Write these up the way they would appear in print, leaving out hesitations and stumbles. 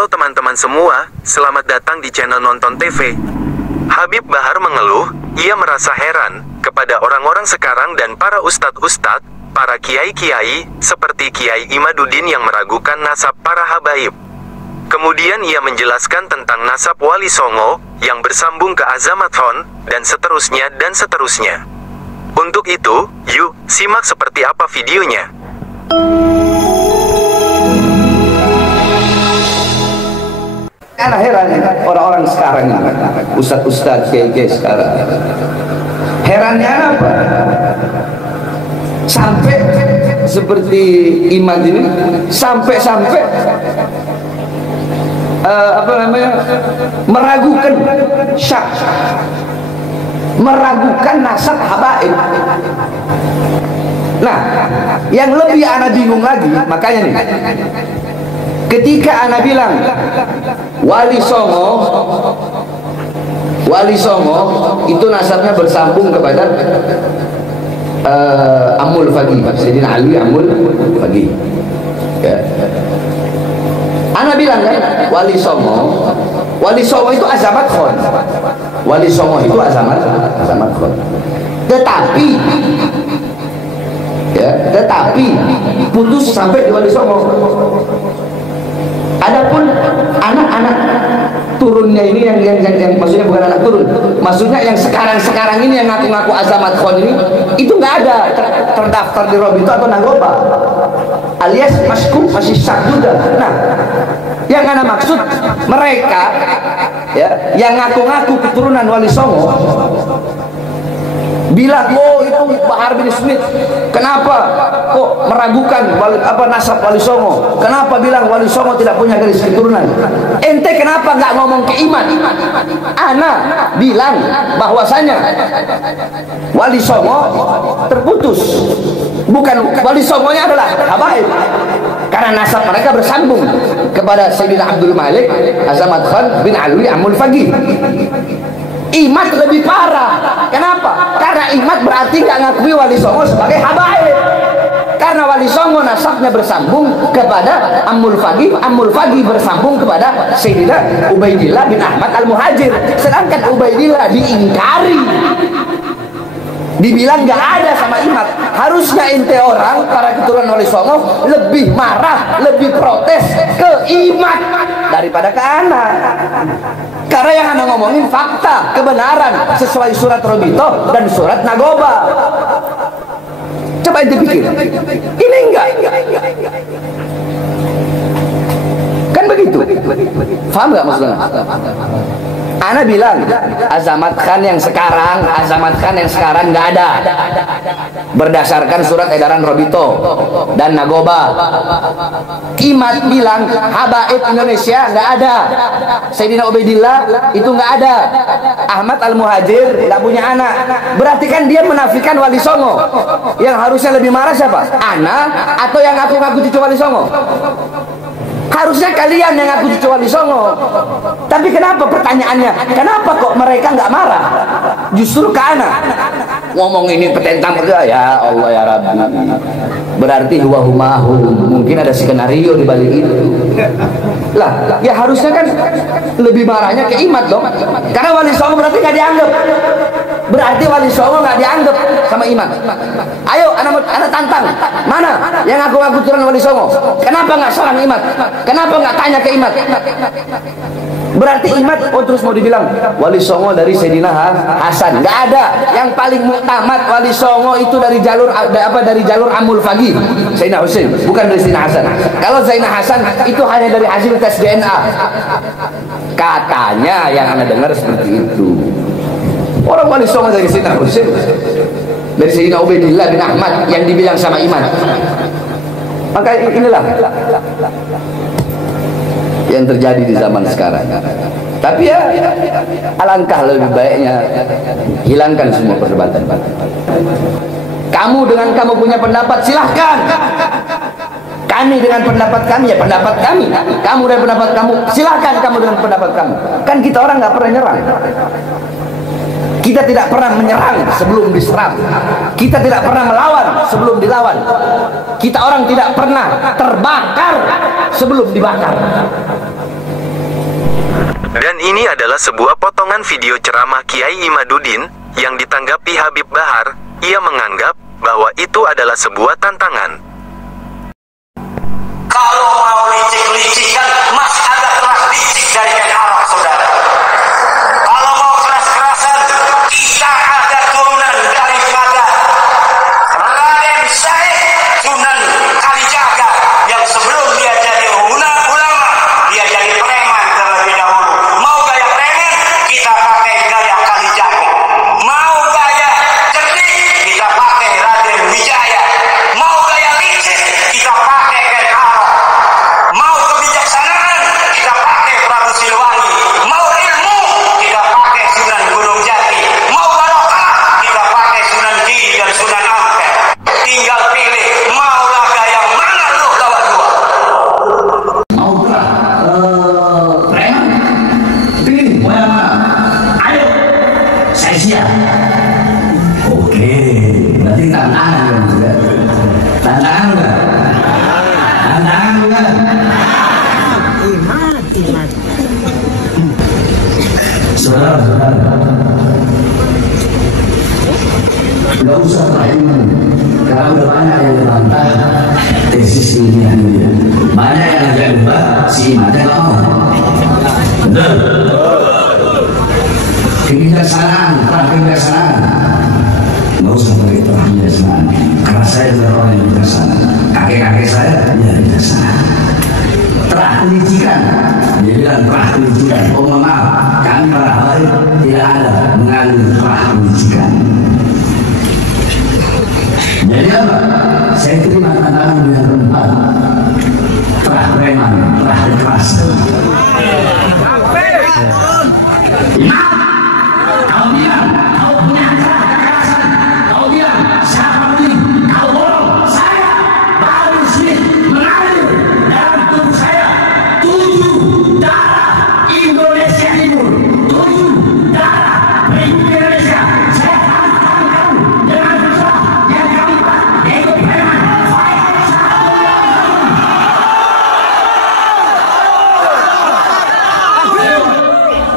Halo teman-teman semua, selamat datang di channel Nonton TV. Habib Bahar mengeluh, ia merasa heran kepada orang-orang sekarang dan para ustadz-ustadz, para kiai-kiai, seperti Kiai Imaduddin yang meragukan nasab para habaib. Kemudian ia menjelaskan tentang nasab Wali Songo, yang bersambung ke Azamat Khan, dan seterusnya dan seterusnya. Untuk itu, yuk, simak seperti apa videonya. Karena heran orang-orang sekarang ini, ustadz-ustadz, kiai-kiai sekarang. Herannya apa? Sampai seperti Imad ini, sampai meragukan syak, meragukan nasab habaib. Nah, yang lebih anak bingung lagi, makanya nih, ketika anak bilang Wali Songo itu nasabnya bersambung kepada Amul Faqih, Sayyidina Ali Amul Faqih. Ya. Anak bilang kan, Wali Songo itu Azamat Khan. Wali Songo itu Azamat Khan. Tetapi putus sampai di Wali Songo. Adapun anak-anak turunnya ini yang maksudnya bukan anak turun, maksudnya yang sekarang ini yang ngaku-ngaku Azamat Khan ini, itu nggak ada terdaftar di Robito atau Nagoba, alias masku masih syak juga. Nah, yang ana maksud mereka ya, yang ngaku-ngaku keturunan Wali Songo bilang, oh itu Bahar bin Smith, kenapa kok meragukan nasab Wali Songo? Kenapa bilang Wali Songo tidak punya garis keturunan? Ente kenapa nggak ngomong ke Imad? Ana bilang bahwasanya Wali Songo terputus, bukan Wali Songonya adalah habaib, karena nasab mereka bersambung kepada Sayyidina Abdul Malik Azamat Khan bin Alwi Amul Faqih. Imad lebih parah. Kenapa? Karena Imad berarti nggak ngakui Wali Songo sebagai habaib. Karena Wali Songo nasabnya bersambung kepada Amul Faqih, Amul Faqih bersambung kepada Sayyidina Ubaidillah bin Ahmad Al-Muhajir. Sedangkan Ubaidillah diingkari, dibilang nggak ada sama Imad. Harusnya ente orang para keturunan Wali Songo lebih marah, lebih protes ke Imad daripada ke anak. Karena yang anda ngomongin fakta, kebenaran sesuai surat Robito dan surat Nagoba. Coba ente pikir, ini enggak kan begitu? Paham nggak maksudnya? Ana bilang Azamat Khan yang sekarang nggak ada, berdasarkan surat edaran Robito dan Nagoba. Imad bilang habaib Indonesia nggak ada, Sayyidina Ubaidillah itu nggak ada, Ahmad Al-Muhajir nggak punya anak. Berarti kan dia menafikan Wali Songo. Yang harusnya lebih marah siapa? Ana atau yang ngaku-ngaku cucu Wali Songo? Harusnya kalian yang ngaku cucu Wali Songo. Tapi kenapa pertanyaannya, kenapa kok mereka nggak marah? Justru ke anak ngomong ini petentang ya Allah ya Rabbi. Berarti mungkin ada skenario di balik itu. Lah, ya harusnya kan lebih marahnya ke Imad dong. Karena Wali Songo berarti nggak dianggap. Berarti Wali Songo nggak dianggap sama Imad. Ayo, anak tantang. Mana yang ngaku-ngaku turun Wali Songo? Kenapa nggak serang Imad? Kenapa nggak tanya ke Imad? Berarti Imad terus mau dibilang Wali Songo dari Sayyidina Hasan. Nggak ada. Yang paling muktamad Wali Songo itu dari jalur Amul Faqih, Sayyidina Husain, bukan dari Sayyidina Hasan. Kalau Sayyidina Hasan itu hanya dari hasil tes DNA. Katanya yang anda dengar seperti itu. Orang Wali Songo dari Sayyidina Husain, dari Sayyidina Ubaidillah bin Ahmad yang dibilang sama Imad. Maka inilah yang terjadi di zaman sekarang. Tapi ya alangkah lebih baiknya hilangkan semua perdebatan. Kamu dengan kamu punya pendapat silahkan. Kami dengan pendapat kami ya pendapat kami. Kamu dengan pendapat kamu silahkan, kamu dengan pendapat kamu. Kan kita orang nggak pernah nyerang. Kita tidak pernah menyerang sebelum diserang. Kita tidak pernah melawan sebelum dilawan. Kita orang tidak pernah terbakar sebelum dibakar. Dan ini adalah sebuah potongan video ceramah Kiai Imaduddin yang ditanggapi Habib Bahar. Ia menganggap bahwa itu adalah sebuah tantangan. Kalau mau licik-licikan, masih ada kelas licik dari Arab, saudara. Kalau mau keras-kerasan, kita ada turunan daripada Raden Syekh Sunan Kalijaga yang sebelum dia jadi ulama, dia jadi preman terlebih dahulu. Mau gaya preman, kita pakai gaya Kalijaga. Mau gaya cerdik, kita pakai Raden Wijaya. Mau gaya licik, kita pakai Ken Arok. Mau kebijaksanaan, kita pakai Prabu Siliwangi. Mau ilmu, kita pakai Sunan Gunung Jati. Mau barokah, kita pakai Sunan Giri dan Sunan Ampel. Tinggal pilih, maulah gaya mana lu lawan gua. Mau pula preman? Pilih mau yang mana? Ayo, saya siap. Oke, berarti tantangan kan juga. Tantangan enggak? Tantangan enggak? Saudara-saudara, nggak usah preman. Karena udah banyak yang membantah tesis ilmiah ini. Banyak yang agak ubah, si Imada nggak mau. Betul. Kebijaksanaan, kebijaksanaan. Nggak usah pakai kebijaksanaan. Karena saya adalah orang yang bijaksana. Kakek-kakek saya ya bijaksana. Telah kelicikan, dia bilang telah kelicikan. Oh maaf, kami para habaib tidak ada mengandung telah kelicikan. Jadi apa? Saya terima tantangan yang keempat. Telah preman, telah kekerasan. Ingat, kau bilang kau punya kekerasan. Kau bilang siapa ini? Kau bohong. Saya baru sini mengalir dalam tubuh saya 7 darah Indonesia Timur, 7 darah Republik Indonesia. Saya tantang kamu dengan bersuara yang kami buat, yaitu preman.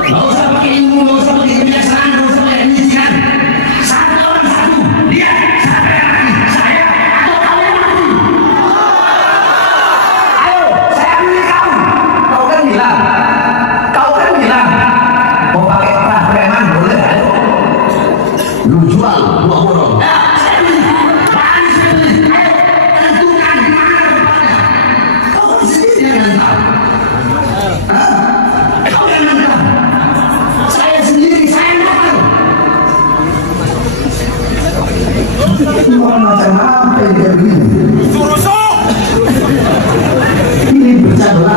Nggak usah pakai ilmu, nggak usah pakai kebijaksanaan, nggak usah pakai pendidikan. Satu orang satu, dia siapa yang mati? Saya atau kalian mati? Ayo, saya pilih kamu. Kau kan bilang mau pakai perah preman boleh? Ayo, lu jual buah borong. Ya, saya pilih. Berani saya pilih. Ayo, tentukan di mana tempatnya. Kau kan sendiri yang tahu. Kau yang menentukan. Saya sendiri, saya yang tahu. Mau macam apa yang dia begini? Ini bercanda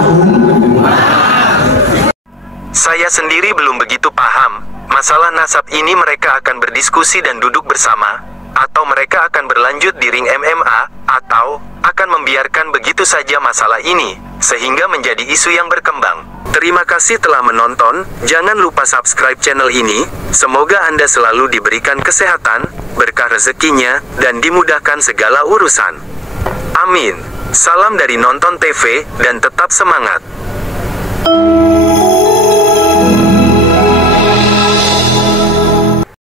Saya sendiri belum begitu paham masalah nasab ini. Mereka akan berdiskusi dan duduk bersama, atau mereka akan berlanjut di ring MMA, atau akan membiarkan begitu saja masalah ini sehingga menjadi isu yang berkembang. Terima kasih telah menonton. Jangan lupa subscribe channel ini. Semoga Anda selalu diberikan kesehatan, berkah rezekinya, dan dimudahkan segala urusan. Amin. Salam dari Nonton TV, dan tetap semangat.